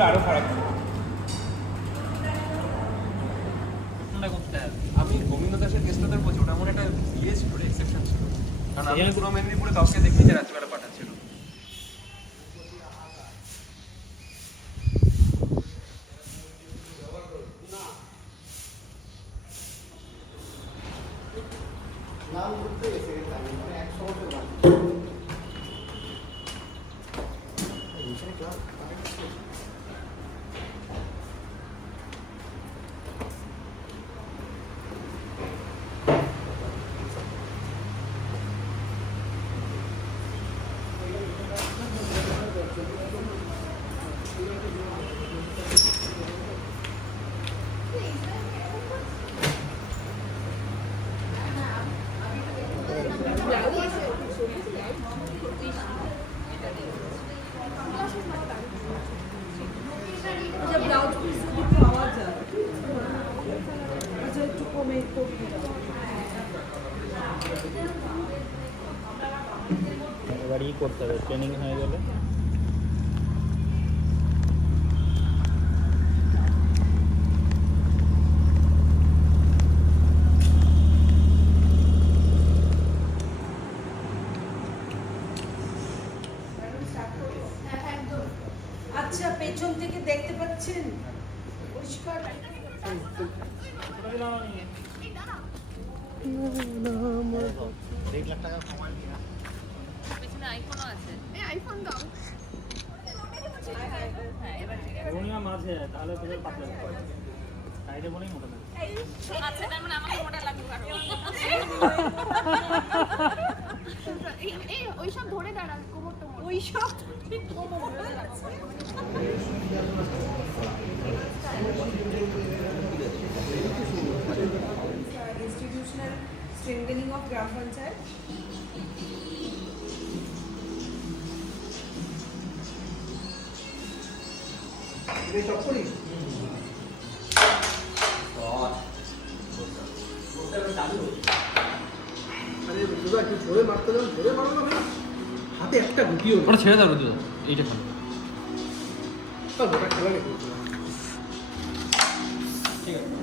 করলে আরো খারাপ হবে। আমি গোবিন্দ দাসের কেসটাদের বলছি, ওটা এমন একটা ইয়ে ছিল, এক্সেপশন ছিল, কারণ আমি পুরো মেদিনীপুরে কাউকে দেখিনি যে রাত্রিবেলা পাঠাচ্ছিল। এবারই করতে হবে, ট্রেনিং হয়ে গেলে। আচ্ছা, পেছন থেকে দেখতে পাচ্ছেন পরিষ্কার? মাঝে তাহলে তোদের পাতলা সাইডে বলেই মোটা লাগে। আচ্ছা, তার মানে আমাকে মোটা লাগবে কারো। এই ওইসব ধরে দাঁড়া, কোমরটা ওইসব institutional strengthening of gram panchayat. ये सब करी अरे रुद्रा একটু জোরে মারতে দাও, জোরে মারো না ভাই, হাতে একটা গুটিও ওটা ছেড়ে দাও রুদ্র, এইটা খাও। চল ওটা খেলা নেই। ঠিক আছে।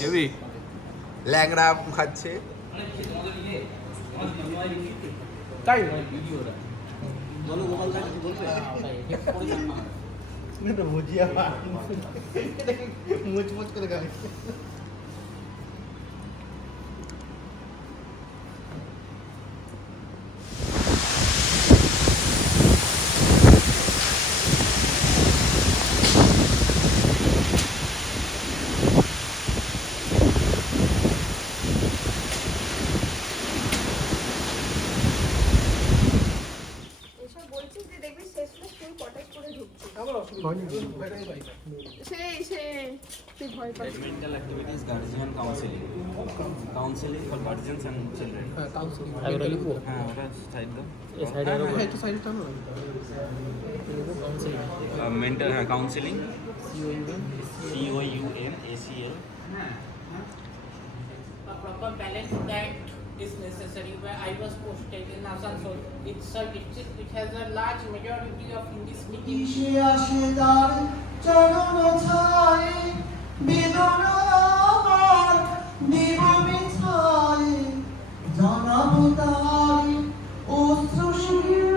হেভি ল্যাংড়া খাচ্ছে তাই বলো গোপাল দা কি বলবে? না তো ভুজিয়া মুচমুচ করে গালি। সে ভয় পায়। Mental activities, guardian counseling. Counseling for guardians and children. Counselling আগে লিখবো হ্যাঁ ওটা সাইড দাও। এই সাইডে আরো একটু সাইডে টানো না কাউন্সিলিং মেন্টাল হ্যাঁ counselling COUM COUMACL. A proper balance diet is necessary. Where I was posted in Asansol, it has a large majority of Hindi speaking. কিসে আসে তার চরণ ছায় বেদন আমার দেব বিছায় জানাবো তার অশ্রুশীল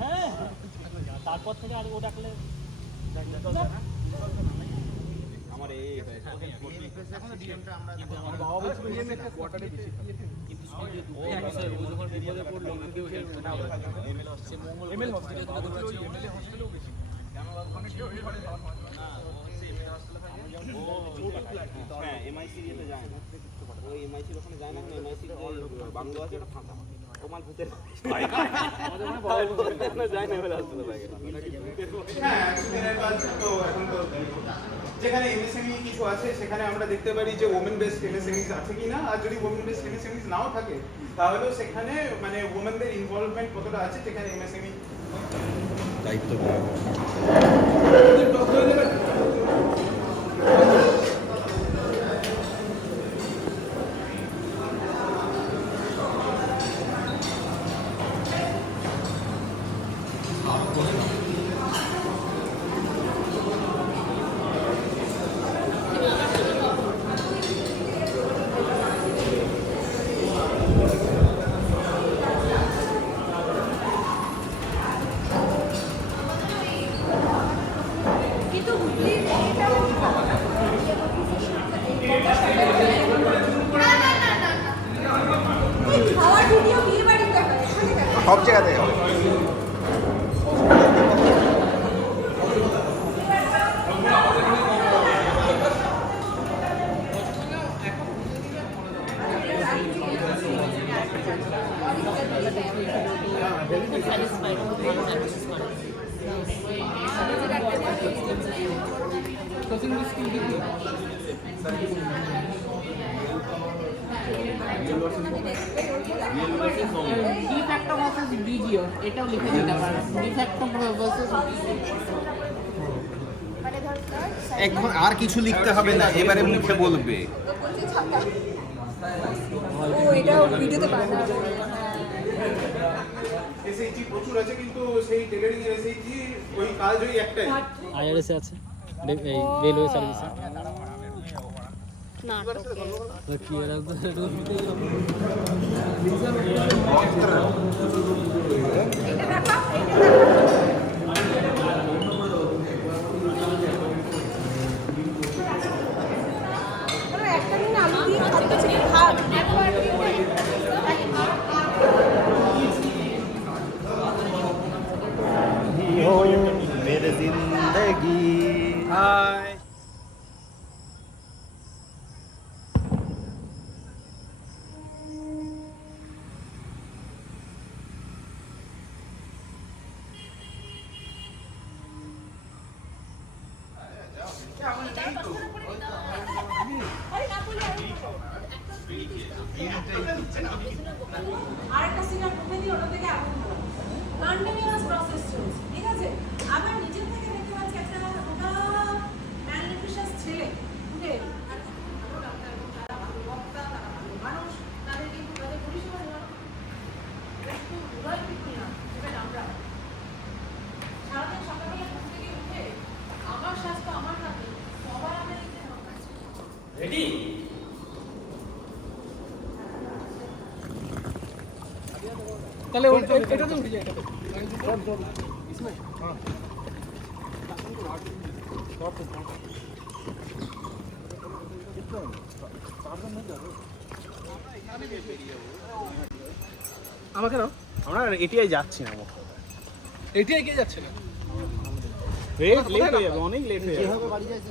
হ্যাঁ তারপর থেকে আর ও ডাকলে আমার এই হ্যাঁ এমআইসি দিতে যায় না ওই এমআইসির ওখানে যায় না এমআইসি বাংলো আছে ওটা ফাঁকা ও মাল ভূতের যায় না এবার আসতে লাগে যেখানে এমএসএমই কিছু আছে সেখানে আমরা দেখতে পারি যে ওমেন বেসড এমএসএমইস আছে কিনা আর যদি ওমেন বেসড এমএসএমইস নাও থাকে তাহলেও সেখানে মানে ওমেনদের ইনভলভমেন্ট কতটা আছে সেখানে এমএসএমই দায়িত্ব কিন্তু হুগলির এটা খাওয়ার ভিডিও বিয়ে বাড়িতে হয় এখানে কেন? সব জায়গাতে হবে De facto versus video, এটাও লিখে দিতে পারেন। De facto versus মানে ধর এখন আর কিছু লিখতে হবে না এবারে মুখে বলবে বলছি ছাতা। ও এটা ভিডিওতে পারে না এসএইচজি প্রচুর আছে কিন্তু সেই টেলারিং এর এসএইচজি ওই কাজ ওই একটাই আইআরএসে আছে এই রেলওয়ে সার্ভিসে না কি আর একটা দিন আলু দিয়ে খাদ্য ছিল ভাত मेरे जिंदगी हाय আরেকটা সিনার মুখে দিয়ে ওটা থেকে আগুন ধরা কন্টিনিউয়াস প্রসেস চলছে ঠিক আছে আবার নিচের থেকে দেখতে পাচ্ছি একটা ওটা ম্যালনিউট্রিশাস ছেলে উঠে মানুষ তাদের কিন্তু তাদের পরিষেবা দেওয়া একটু তাহলে এটাতে উঠে যায় এটাতে इसमें हाँ আমাকে নাও আমরা এটিআই যাচ্ছি না এটিআই কে যাচ্ছে না লেট হয়ে যাবে অনেক লেট হয়ে যাবে বাড়ি যাচ্ছে